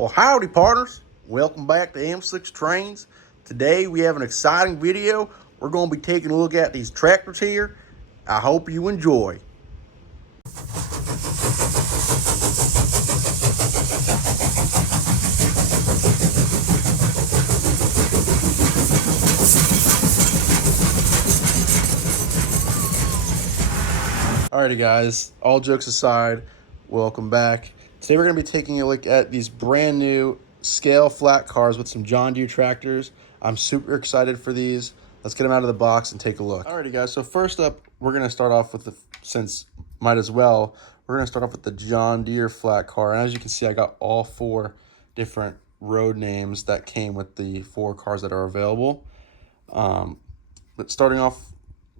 Well, howdy, partners. Welcome back to M6 Trains. Today we have an exciting video. We're going to be taking a look at these tractors here. I hope you enjoy. Alrighty, guys, all jokes aside, welcome back. Today we're going to be taking a look at these brand new scale flat cars with some John Deere tractors. I'm super excited for these. Let's get them out of the box and take a look. Alrighty, guys, so first up, we're going to start off with we're going to start off with the John Deere flat car. And as you can see, I got all four different road names that came with the four cars that are available. But starting off,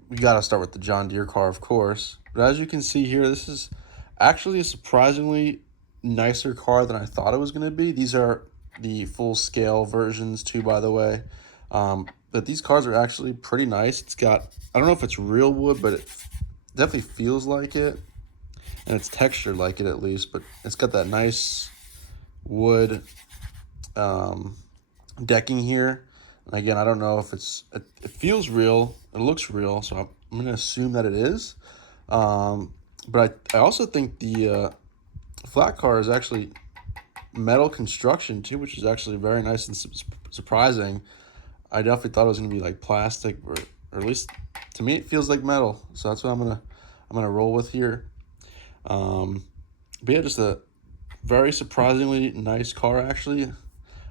we got to start with the John Deere car, of course. But as you can see here, this is actually a surprisingly nicer car than I thought it was going to be. These are the full scale versions too, by the way. But these cars are actually pretty nice. It's got, I don't know if it's real wood, but it definitely feels like it. And it's textured like it at least, but it's got that nice wood decking here. And again, I don't know if it feels real. It looks real, so I'm going to assume that it is. But I also think the flat car is actually metal construction too, which is actually very nice and surprising. I definitely thought it was going to be like plastic, or at least to me it feels like metal. So that's what I'm gonna roll with here. But yeah, just a very surprisingly nice car actually.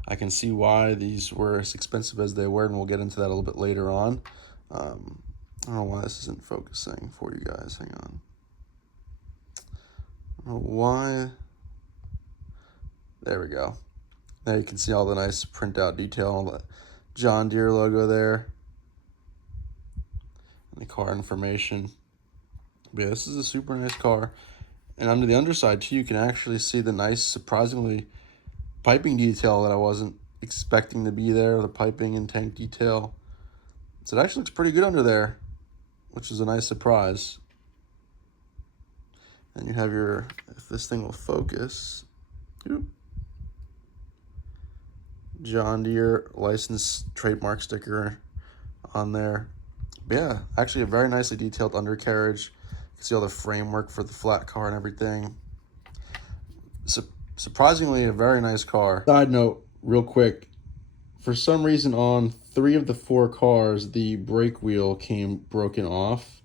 I can see why these were as expensive as they were, and we'll get into that a little bit later on. I don't know why this isn't focusing for you guys. Hang on. I don't know why. There we go. Now you can see all the nice printout detail, all the John Deere logo there, and the car information. But yeah, this is a super nice car. And under the underside too, you can actually see the nice, surprisingly, piping detail that I wasn't expecting to be there, the piping and tank detail. So it actually looks pretty good under there, which is a nice surprise. And you have your, if this thing will focus, John Deere license trademark sticker on there. But yeah, actually a very nicely detailed undercarriage. You can see all the framework for the flat car and everything. Surprisingly, a very nice car. Side note, real quick, for some reason on 3 of the 4 cars, the brake wheel came broken off,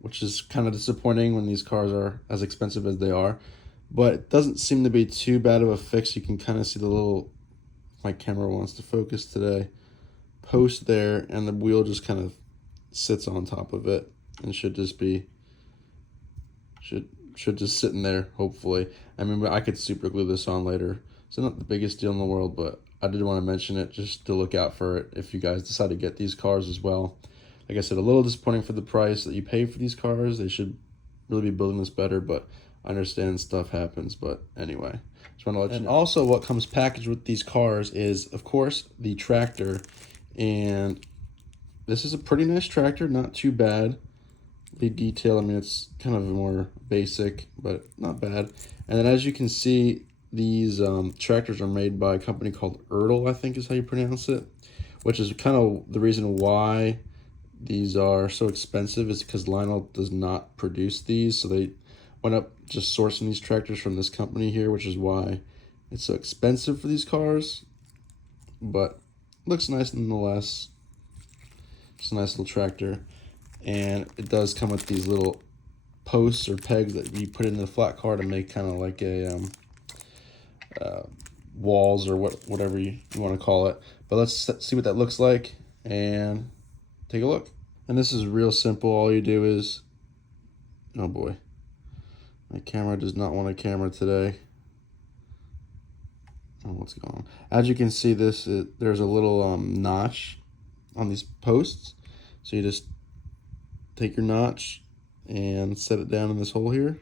which is kind of disappointing when these cars are as expensive as they are. But it doesn't seem to be too bad of a fix. You can kind of see the little, my camera wants to focus today, post there, and the wheel just kind of sits on top of it and should just be, should just sit in there, hopefully. I mean, I could super glue this on later. It's not the biggest deal in the world, but I did want to mention it just to look out for it if you guys decide to get these cars as well. Like I said, a little disappointing for the price that you pay for these cars. They should really be building this better, but I understand stuff happens. But anyway, just want to let you know. Also, what comes packaged with these cars is, of course, the tractor. And this is a pretty nice tractor, not too bad. The detail, I mean, it's kind of more basic, but not bad. And then as you can see, these tractors are made by a company called Erdl, I think is how you pronounce it, which is kind of the reason why these are so expensive, is because Lionel does not produce these. So they went up just sourcing these tractors from this company here, which is why it's so expensive for these cars. But looks nice nonetheless. It's a nice little tractor. And it does come with these little posts or pegs that you put in the flat car to make kind of like a walls or whatever you want to call it. But let's see what that looks like and take a look. And this is real simple. All you do is, oh boy, my camera does not want a camera today. Oh, what's going on? As you can see, there's a little notch on these posts. So you just take your notch and set it down in this hole here.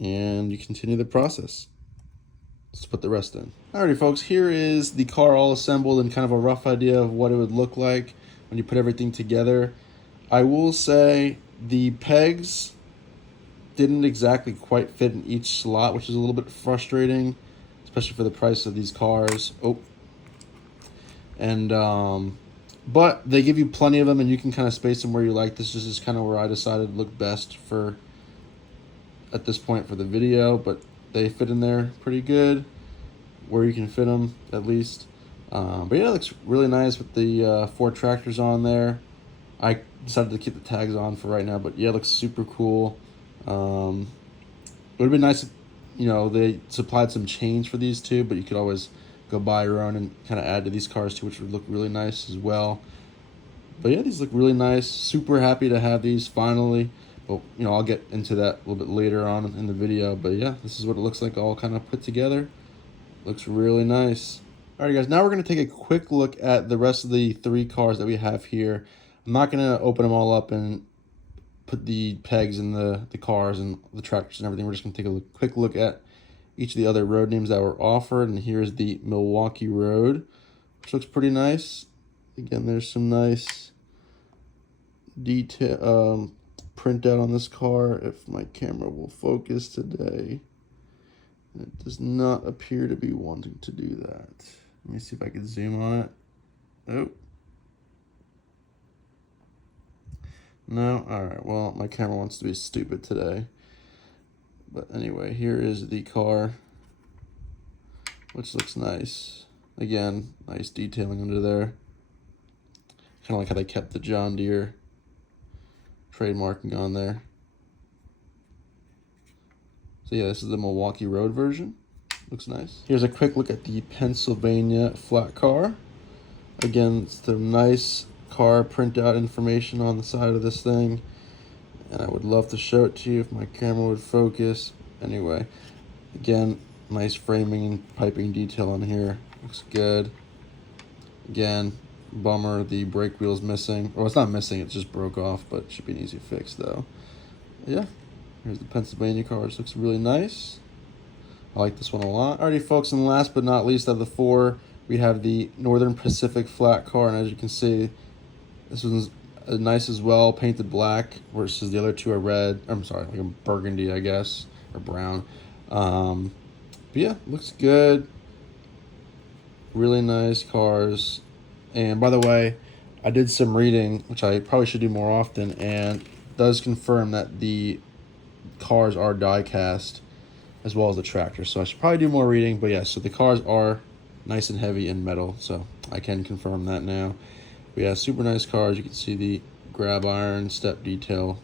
And you continue the process. Let's put the rest in. Alrighty, folks, here is the car all assembled and kind of a rough idea of what it would look like when you put everything together. I will say the pegs didn't exactly quite fit in each slot, which is a little bit frustrating, especially for the price of these cars. Oh, and but they give you plenty of them, and you can kind of space them where you like. This is just kind of where I decided looked best for at this point for the video, but they fit in there pretty good where you can fit them at least. But yeah, it looks really nice with the 4 tractors on there. I decided to keep the tags on for right now, but yeah, it looks super cool. It would have been nice if, they supplied some change for these two, but you could always go buy your own and kind of add to these cars too, which would look really nice as well. But yeah, these look really nice. Super happy to have these finally. But, I'll get into that a little bit later on in the video. But yeah, this is what it looks like all kind of put together. Looks really nice. Alright guys, now we're going to take a quick look at the rest of the 3 cars that we have here. I'm not going to open them all up and put the pegs in the cars and the tractors and everything. We're just going to take a quick look at each of the other road names that were offered. And here's the Milwaukee Road, which looks pretty nice. Again, there's some nice detail printout on this car, if my camera will focus today. It does not appear to be wanting to do that. Let me see if I can zoom on it. Oh. No? Alright, well, my camera wants to be stupid today. But anyway, here is the car, which looks nice. Again, nice detailing under there. Kind of like how they kept the John Deere trademarking on there. So yeah, this is the Milwaukee Road version. Looks nice. Here's a quick look at the Pennsylvania flat car. Again, it's the nice car printout information on the side of this thing. And I would love to show it to you if my camera would focus. Anyway, again, nice framing and piping detail on here. Looks good. Again, bummer the brake wheel's missing. Well, it's not missing, it just broke off, but it should be an easy fix though. Yeah, here's the Pennsylvania car, which looks really nice. I like this one a lot. Alrighty folks, and last but not least of the 4, we have the Northern Pacific flat car, and as you can see, this one's nice as well, painted black, versus the other 2 are red. I'm sorry, like a burgundy, I guess, or brown. But yeah, looks good. Really nice cars. And by the way, I did some reading, which I probably should do more often, and does confirm that the cars are die cast as well as the tractor. So I should probably do more reading, but yeah, so the cars are nice and heavy in metal, so I can confirm that now. But yeah, super nice cars. You can see the grab iron step detail.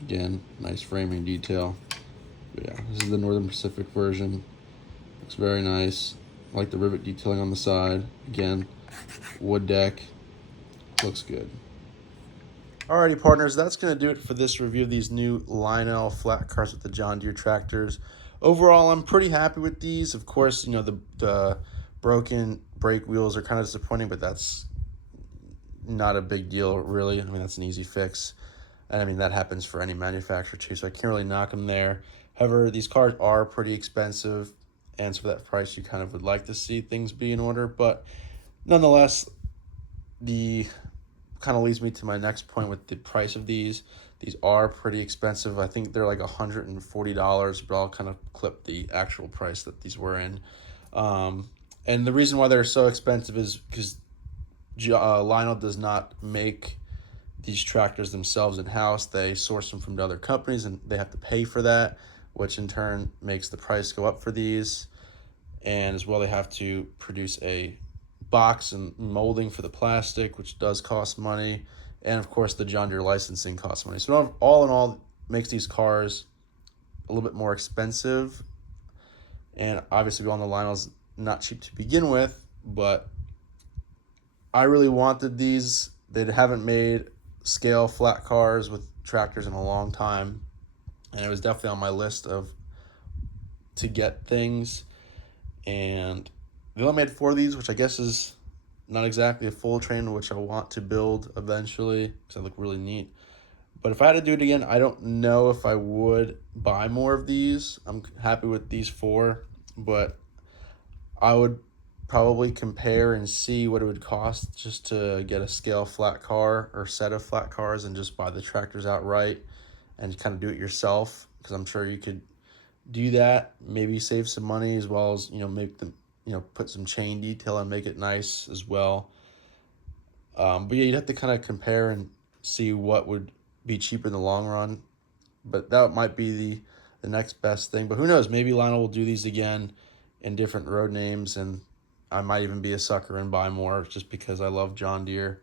Again, nice framing detail. But yeah, this is the Northern Pacific version. Looks very nice. I like the rivet detailing on the side. Again, wood deck. Looks good. Alrighty, partners, that's going to do it for this review of these new Lionel flat cars with the John Deere tractors. Overall, I'm pretty happy with these. Of course, the broken brake wheels are kind of disappointing, but that's not a big deal, really. I mean, that's an easy fix. And I mean, that happens for any manufacturer too, so I can't really knock them there. However, these cars are pretty expensive, and so for that price, you kind of would like to see things be in order. But nonetheless, the kind of leads me to my next point with the price of these. These are pretty expensive. I think they're like $140, but I'll kind of clip the actual price that these were in. And the reason why they're so expensive is because Lionel does not make these tractors themselves in-house. They source them from other companies, and they have to pay for that, which in turn makes the price go up for these. And as well, they have to produce a box and molding for the plastic, which does cost money. And of course, the John Deere licensing costs money. So all in all, makes these cars a little bit more expensive. And obviously, we all know Lionel's not cheap to begin with, but I really wanted these. They haven't made scale flat cars with tractors in a long time, and it was definitely on my list of to get things. And they only made 4 of these, which I guess is not exactly a full train, which I want to build eventually because they look really neat. But if I had to do it again, I don't know if I would buy more of these. I'm happy with these 4, but I would probably compare and see what it would cost just to get a scale flat car or set of flat cars and just buy the tractors outright and kind of do it yourself, because I'm sure you could do that, maybe save some money, as well as, make them, put some chain detail and make it nice as well. But yeah, you'd have to kind of compare and see what would be cheaper in the long run. But that might be the next best thing. But who knows? Maybe Lionel will do these again in different road names, and I might even be a sucker and buy more just because I love John Deere,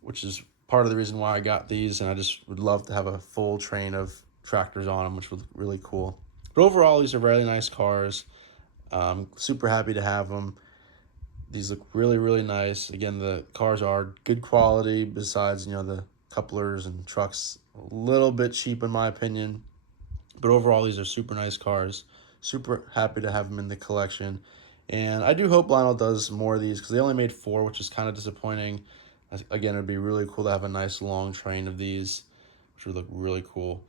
which is part of the reason why I got these. And I just would love to have a full train of tractors on them, which would look really cool. But overall, these are really nice cars. Super happy to have them. These look really, really nice. Again, the cars are good quality, besides, the couplers and trucks a little bit cheap in my opinion. But overall, these are super nice cars. Super happy to have them in the collection. And I do hope Lionel does more of these, because they only made 4, which is kind of disappointing. Again, it would be really cool to have a nice long train of these, which would look really cool.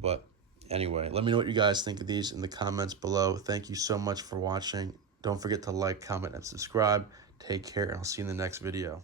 But anyway, let me know what you guys think of these in the comments below. Thank you so much for watching. Don't forget to like, comment, and subscribe. Take care, and I'll see you in the next video.